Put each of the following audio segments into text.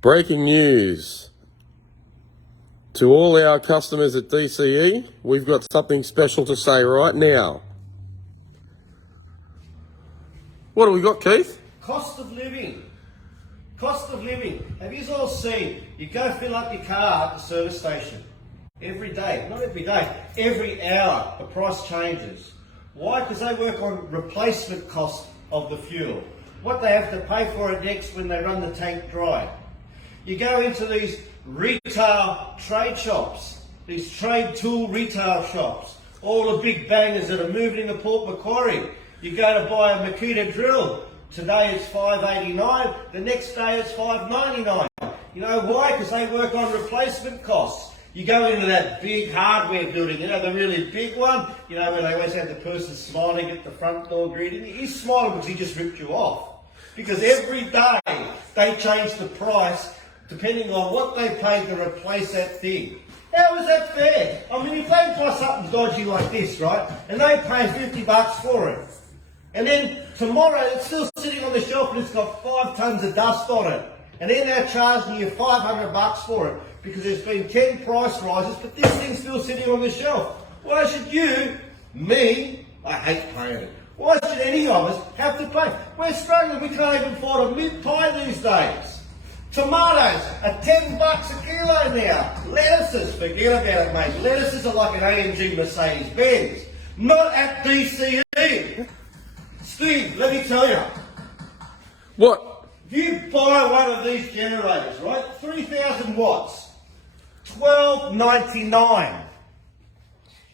Breaking news. To all our customers at DCE, we've got something special to say right now. What have we got, Keith? Cost of living. Cost of living. Have you all seen, you go fill up your car at the service station every day, not every day, every hour the price changes. Why? Because they work on replacement cost of the fuel. What they have to pay for it next when they run the tank dry. You go into these retail trade shops, these trade tool retail shops, all the big bangers that are moving into Port Macquarie. You go to buy a Makita drill. Today it's $5.89, the next day it's $5.99. You know why? Because they work on replacement costs. You go into that big hardware building, you know, the really big one, you know, where they always have the person smiling at the front door greeting you. He's smiling because he just ripped you off. Because every day they change the price depending on what they paid to replace that thing. How is that fair? I mean, if they buy something dodgy like this, right, and they pay $50 for it, and then tomorrow it's still sitting on the shelf and it's got 5 tons of dust on it, and then they're charging you $500 for it because there's been 10 price rises, but this thing's still sitting on the shelf. Why should you, me, I hate paying it. Why should any of us have to pay? We're struggling, we can't even afford a mint pie these days. Tomatoes are $10 a kilo now. Lettuces, forget about it, mate. Lettuces are like an AMG Mercedes-Benz. Not at DCE. Steve, let me tell you. What? If you buy one of these generators, right, 3,000 watts, $12.99.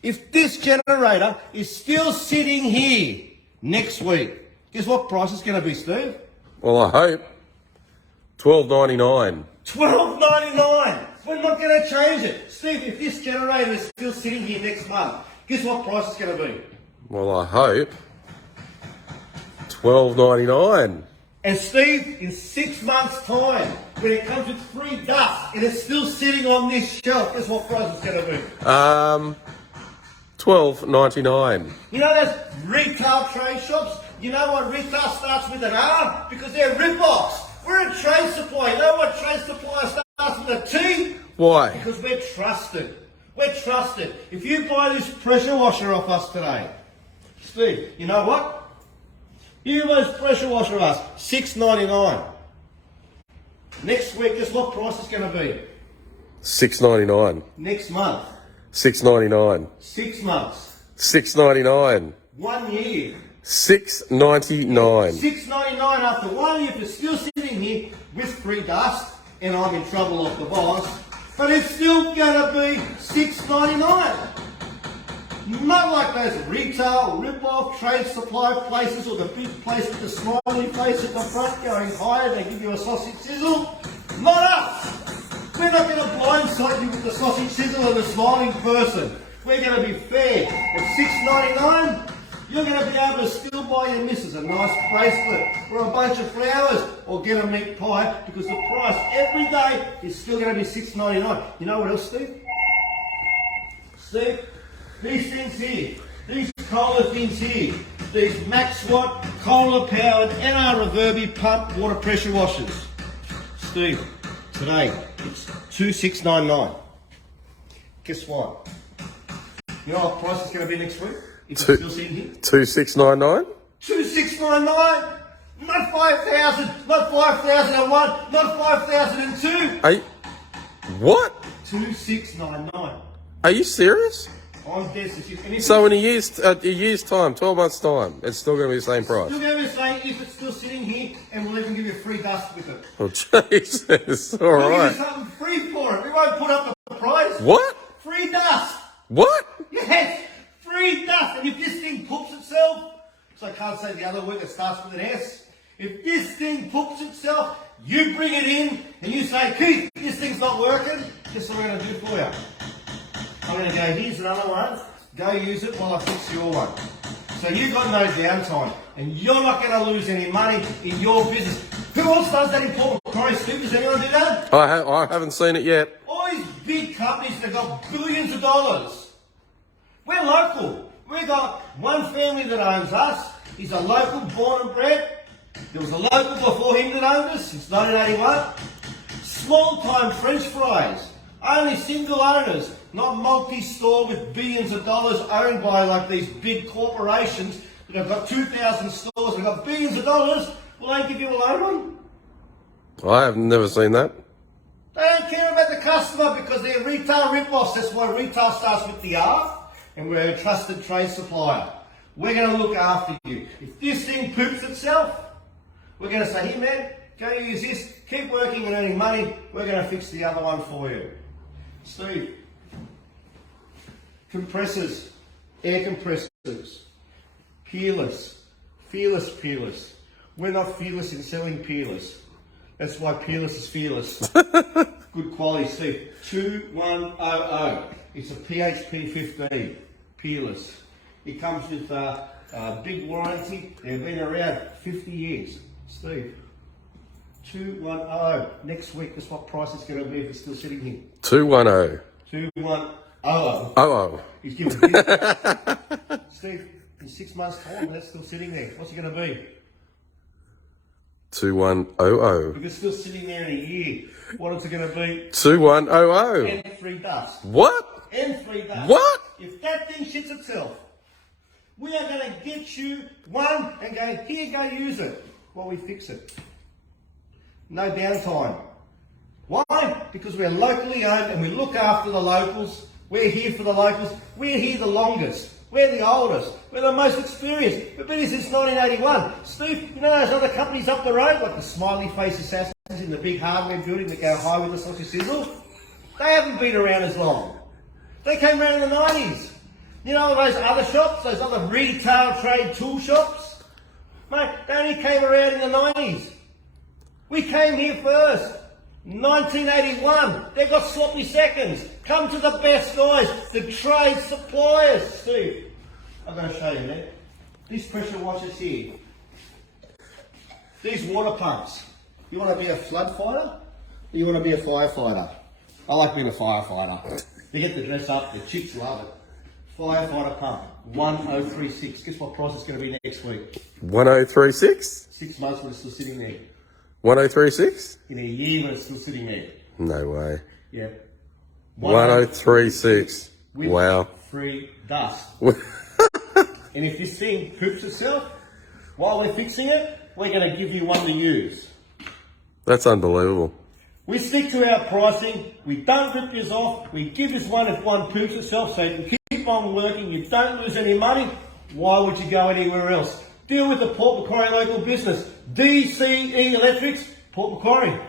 If this generator is still sitting here next week, guess what price it's going to be, Steve? Well, I hope. $12.99. $12.99. We're not going to change it. Steve, if this generator is still sitting here next month, guess what price it's going to be? Well, I hope. $12.99. And Steve, in 6 months' time, when it comes with free dust and it's still sitting on this shelf, guess what price it's going to be? $12.99. You know those retail trade shops? You know what retail starts with an R? Because they're rip-offs. We're a trade supplier. You know what trade supplier starts with a T? Why? Because we're trusted. We're trusted. If you buy this pressure washer off us today, Steve, you know what? You buy this pressure washer off us, $6.99. Next week, guess what price it's going to be? $6.99. Next month. $6.99. 6 months. $6.99. 1 year. $6.99. $6.99 after 1 year, if it's still sitting here with free dust, and I'm in trouble off the boss, but it's still going to be $6.99. Not like those retail, rip-off, trade supply places or the big place with the smiley face at the front going higher, they give you a sausage sizzle. Not us! We're not going to blindside you with the sausage sizzle and the smiling person. We're going to be fair. At $6.99, you're going to be able to still buy your missus a nice bracelet or a bunch of flowers or get a meat pie because the price every day is still going to be $6.99. You know what else, Steve? Steve, these things here, these Kohler things here, these Max Watt, Kohler powered NR Reverbi pump water pressure washers. Steve, today it's $2,699. Guess what? You know what price it's going to be next week? If it's still sitting here? $2,699? $2,699! Not 5,000, not 5,001, not 5,002. Hey, what? $2,699. Are you serious? I'm dead serious. So in a year's time, 12 months time, it's still going to be the same price? Still going to be saying if it's still sitting here, and we'll even give you free dust with it. Oh, Jesus. All We'll give right. you something free for it. We won't put up the price. What? Free dust. What? Yes, free dust. And if this thing poops itself, so I can't say the other word that starts with an S. If this thing poops itself, you bring it in and you say, Keith, this thing's not working. Guess what I'm going to do for you? I'm going to go, here's another one. Go use it while I fix your one. So you've got no downtime and you're not going to lose any money in your business. Who else does that in Port Macquarie, Steve? Does anyone do that? I haven't seen it yet. All these big companies that got billions of dollars. We're local. We've got one family that owns us. He's a local, born and bred. There was a local before him that owned us since 1981. Small time French fries. Only single owners, not multi-store with billions of dollars owned by like these big corporations that have got 2,000 stores and got billions of dollars. Will they give you a loan one? I have never seen that. They don't care about the customer because they're retail rip-offs. That's why retail starts with the R, and we're a trusted trade supplier. We're going to look after you. If this thing poops itself, we're going to say, here man, go use this, keep working and earning money, we're going to fix the other one for you. Steve, compressors, air compressors, peelers, fearless. We're not fearless in selling peelers. That's why Peerless is fearless. Good quality, Steve. 2100. It's a PHP 15. Peerless. It comes with a big warranty. They've been around 50 years. Steve, 210. Next week, that's what price it's going to be if it's still sitting here. 210. 2100. Oh. He's giving it. Steve, in 6 months' time, that's still sitting there. What's it going to be? 2100. If it's still sitting there in a year, what is it going to be? 2100. N3 dust. What? N3 dust. What? If that thing shits itself, we are going to get you one and go, here, go use it while we fix it. No downtime. Why? Because we're locally owned and we look after the locals. We're here for the locals. We're here the longest. We're the oldest. We're the most experienced. We've been here since 1981. Steve, you know those other companies up the road, like the smiley face assassins in the big hardware building that go high with us like a sizzle? They haven't been around as long. They came around in the 90s. You know those other shops, those other retail trade tool shops? Mate, they only came around in the 90s. We came here first. 1981. They got sloppy seconds. Come to the best guys, the trade suppliers. Steve, I'm going to show you that. These pressure washers here. These water pumps. You want to be a flood fighter? Or you want to be a firefighter? I like being a firefighter. You get the dress up, the chicks love it. Firefighter pump, 1036. Guess what price it's going to be next week? 1036? 6 months when it's still sitting there. 1036? In a year when it's still sitting there. No way. Yeah. 1036. With Wow. free dust. And if this thing poops itself, while we're fixing it, we're going to give you one to use. That's unbelievable. We stick to our pricing. We don't rip this off. We give this one if one poops itself so you can keep on working. You don't lose any money. Why would you go anywhere else? Deal with the Port Macquarie local business. DCE Electrics, Port Macquarie.